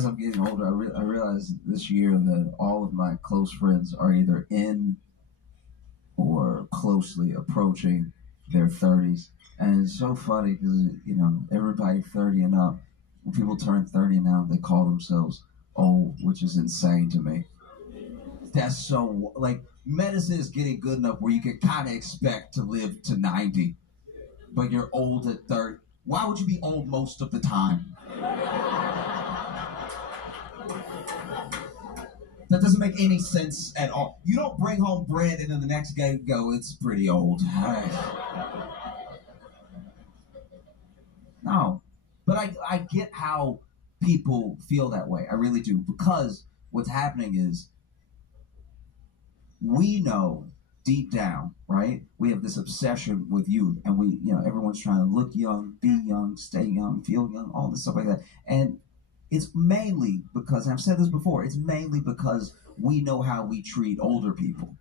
as I'm getting older, I realize this year that all of my close friends are either in or closely approaching their 30s. And it's so funny because, everybody 30 and up, when people turn 30 now, they call themselves old, which is insane to me. That's so, like, medicine is getting good enough where you can kind of expect to live to 90, but you're old at 30. Why would you be old most of the time? That doesn't make any sense at all. You don't bring home bread and then the next day go, it's pretty old. No. But I get how people feel that way. I really do. Because what's happening is we know deep down, right? We have this obsession with youth, and everyone's trying to look young, be young, stay young, feel young, all this stuff like that. And it's mainly because, and I've said this before, it's mainly because we know how we treat older people.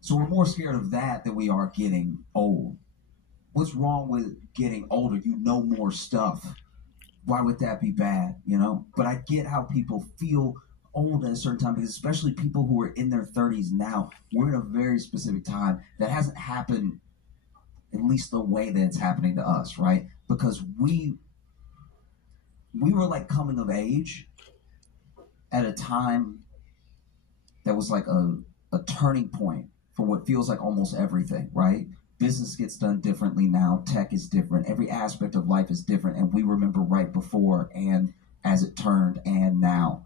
So we're more scared of that than we are getting old. What's wrong with getting older? You know more stuff. Why would that be bad, But I get how people feel old at a certain time, because especially people who are in their 30s now, we're in a very specific time that hasn't happened, at least the way that it's happening to us, right? Because we were like coming of age at a time that was like a turning point for what feels like almost everything, right? Business gets done differently now. Tech is different. Every aspect of life is different. And we remember right before and as it turned and now.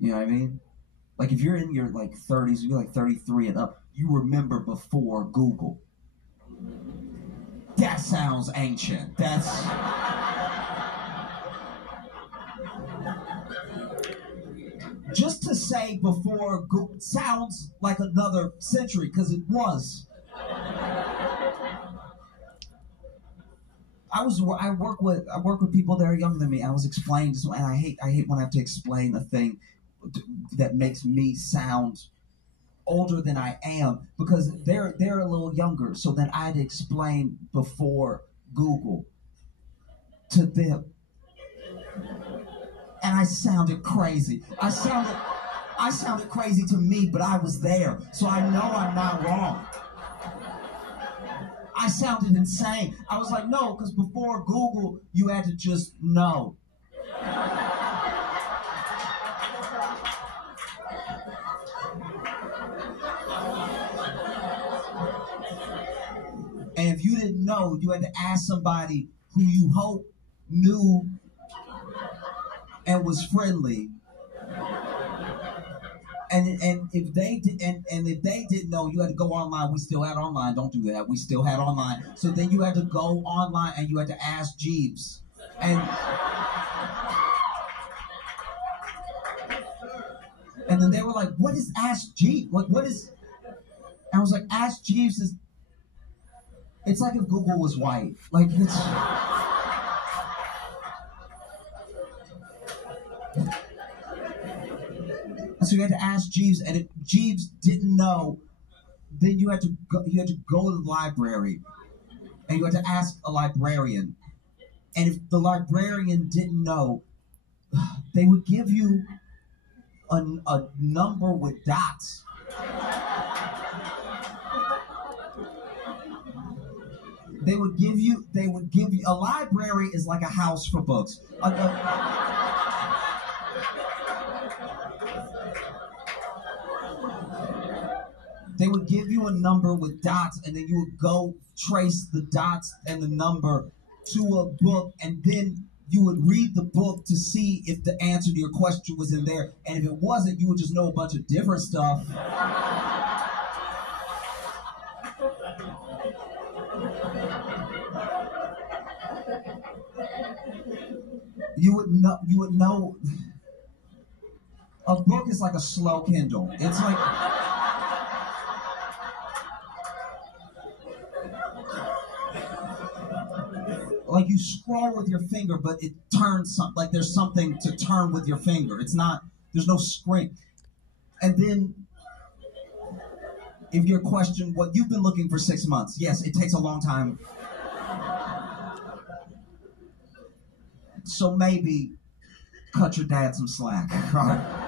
You know what I mean? Like if you're in your like 30s, you're like 33 and up, you remember before Google. That sounds ancient. That's... Just to say before Google sounds like another century, because it was. I work with people that are younger than me. I was explaining this, and I hate when I have to explain a thing that makes me sound older than I am, because they're a little younger. So then I had to explain before Google to them. And I sounded crazy. I sounded crazy to me, but I was there, so I know I'm not wrong. I sounded insane. I was like, no, because before Google, you had to just know. And if you didn't know, you had to ask somebody who you hope knew and was friendly. And if they didn't know, you had to go online. We still had online. Don't do that. We still had online. So then you had to go online and you had to ask Jeeves. And then they were like, "What is Ask Jeeves? What is?" And I was like, "Ask Jeeves is. It's like if Google was white. Like it's." So you had to ask Jeeves, and if Jeeves didn't know, then you had to go to the library, and you had to ask a librarian. And if the librarian didn't know, they would give you a number with dots. They would give you a library is like a house for books. They would give you a number with dots, and then you would go trace the dots and the number to a book, and then you would read the book to see if the answer to your question was in there. And if it wasn't, you would just know a bunch of different stuff. You would know. A book is like a slow Kindle. It's like. Like you scroll with your finger, but it turns like there's something to turn with your finger. It's not, there's no screen. And then, if your question, what you've been looking for 6 months, yes, it takes a long time. So maybe cut your dad some slack. Right?